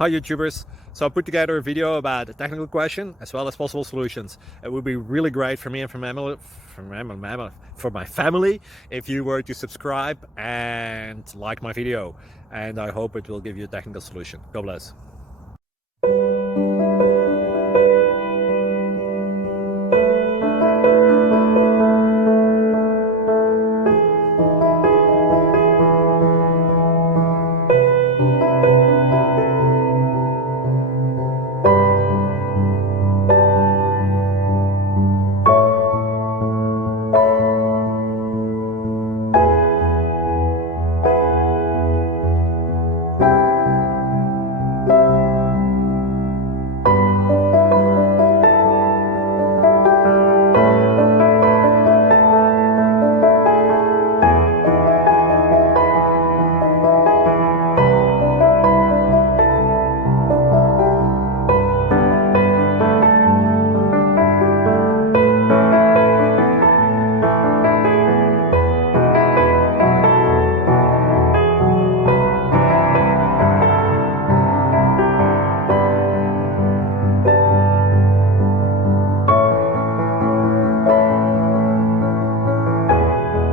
Hi YouTubers! So I put together a video about a technical question as well as possible solutions. It would be really great for me and for my family if you were to subscribe and like my video, and I hope it will give you a technical solution. God bless.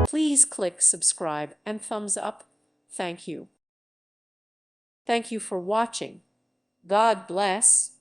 Please click subscribe and thumbs up. Thank you. Thank you for watching. God bless.